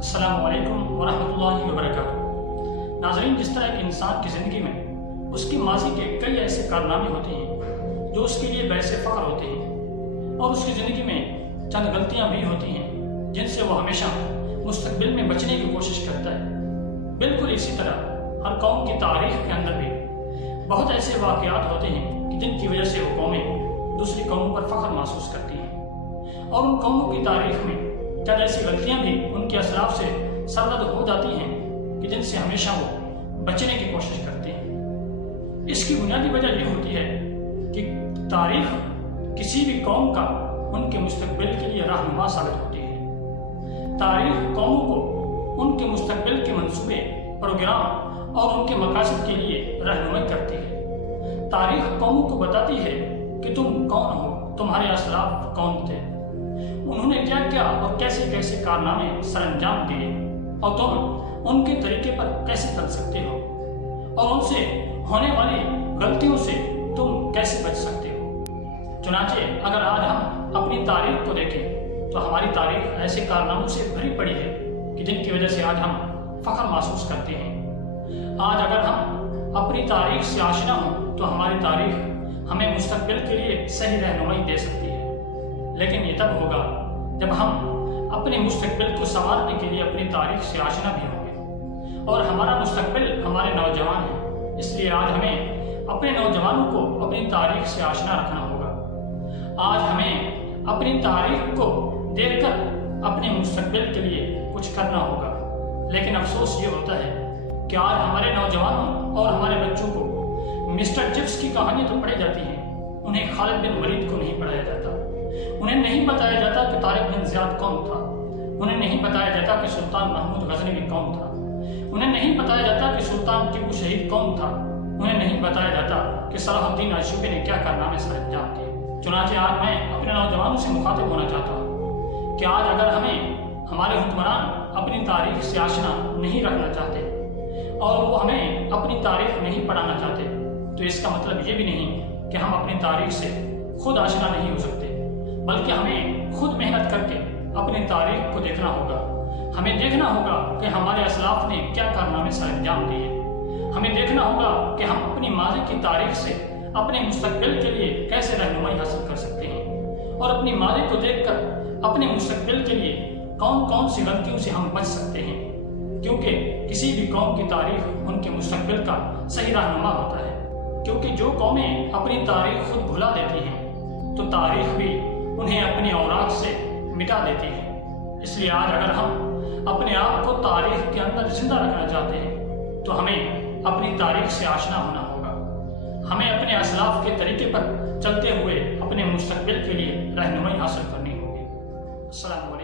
السلام علیکم ورحمۃ اللہ وبرکاتہ۔ ناظرین، جس طرح ایک انسان کی زندگی میں اس کی ماضی کے کئی ایسے کارنامے ہوتے ہیں جو اس کے لیے باعث فخر ہوتے ہیں، اور اس کی زندگی میں چند غلطیاں بھی ہوتی ہیں جن سے وہ ہمیشہ مستقبل میں بچنے کی کوشش کرتا ہے، بالکل اسی طرح ہر قوم کی تاریخ کے اندر بھی بہت ایسے واقعات ہوتے ہیں کہ جن کی وجہ سے وہ قومیں دوسری قوموں پر فخر محسوس کرتی ہیں، اور ان قوموں کی تاریخ میں چند ایسی غلطیاں بھی ان کے اسلاف سے سرزد ہو جاتی ہیں کہ جن سے ہمیشہ وہ بچنے کی کوشش کرتے ہیں۔ اس کی بنیادی وجہ یہ ہوتی ہے کہ تاریخ کسی بھی قوم کا ان کے مستقبل کے لیے رہنما ثابت ہوتی ہے۔ تاریخ قوموں کو ان کے مستقبل کے منصوبے، پروگرام اور ان کے مقاصد کے لیے رہنمائی کرتی ہے۔ تاریخ قوموں کو بتاتی ہے کہ تم کون ہو، تمہارے اسلاف کون تھے، انہوں نے کیا کیا اور کیسے کیسے کارنامے سر انجام دیے، اور تم ان کے طریقے پر کیسے چل سکتے ہو، اور ان سے ہونے والی غلطیوں سے تم کیسے بچ سکتے ہو۔ چنانچہ اگر آج ہم اپنی تاریخ کو دیکھیں تو ہماری تاریخ ایسے کارناموں سے بھری پڑی ہے کہ جن کی وجہ سے آج ہم فخر محسوس کرتے ہیں۔ آج اگر ہم اپنی تاریخ سے آشنا ہوں تو ہماری تاریخ ہمیں مستقبل کے لیے صحیح رہنمائی دے سکتی ہے، لیکن یہ تب ہوگا جب ہم اپنے مستقبل کو سنوارنے کے لیے اپنی تاریخ سے آشنا بھی ہوں گے، اور ہمارا مستقبل ہمارے نوجوان ہیں، اس لیے آج ہمیں اپنے نوجوانوں کو اپنی تاریخ سے آشنا رکھنا ہوگا۔ آج ہمیں اپنی تاریخ کو دیکھ کر اپنے مستقبل کے لیے کچھ کرنا ہوگا، لیکن افسوس یہ ہوتا ہے کہ آج ہمارے نوجوانوں اور ہمارے بچوں کو مسٹر جبس کی کہانی تو پڑھی جاتی ہے، انہیں خالد بن ولید کو نہیں پڑھایا جاتا، انہیں نہیں بتایا جاتا کہ طارق بن زیاد کون تھا، انہیں نہیں بتایا جاتا کہ سلطان محمود غزنوی کون تھا، انہیں نہیں بتایا جاتا کہ سلطان ٹیپو شہید کون تھا، انہیں نہیں بتایا جاتا کہ صلاح الدین ایوبی نے کیا کارنامے سر انجام دیے۔ چنانچہ آج میں اپنے نوجوانوں سے مخاطب ہونا چاہتا ہوں کہ آج اگر ہمیں ہمارے حکمران اپنی تاریخ سے آشنا نہیں رکھنا چاہتے اور وہ ہمیں اپنی تاریخ نہیں پڑھانا چاہتے تو اس کا مطلب یہ بھی نہیں کہ ہم اپنی تاریخ سے خود آشنا نہیں ہو سکتے، بلکہ ہمیں خود محنت کر کے اپنی تاریخ کو دیکھنا ہوگا۔ ہمیں دیکھنا ہوگا کہ ہمارے اسلاف نے کیا کارنامے سر انجام دیے، ہمیں دیکھنا ہوگا کہ ہم اپنی ماضی کی تاریخ سے اپنے مستقبل کے لیے کیسے رہنمائی حاصل کر سکتے ہیں، اور اپنی ماضی کو دیکھ کر اپنے مستقبل کے لیے کون کون سی غلطیوں سے ہم بچ سکتے ہیں، کیونکہ کسی بھی قوم کی تاریخ ان کے مستقبل کا صحیح رہنما ہوتا ہے۔ کیونکہ جو قومیں اپنی تاریخ خود بھلا دیتی ہیں تو تاریخ بھی انہیں اپنی اوراق سے مٹا دیتی ہے۔ اس لیے آج اگر ہم اپنے آپ کو تاریخ کے اندر زندہ رکھنا چاہتے ہیں تو ہمیں اپنی تاریخ سے آشنا ہونا ہوگا، ہمیں اپنے اسلاف کے طریقے پر چلتے ہوئے اپنے مستقبل کے لیے رہنمائی حاصل کرنی ہوگی۔ السلام علیکم۔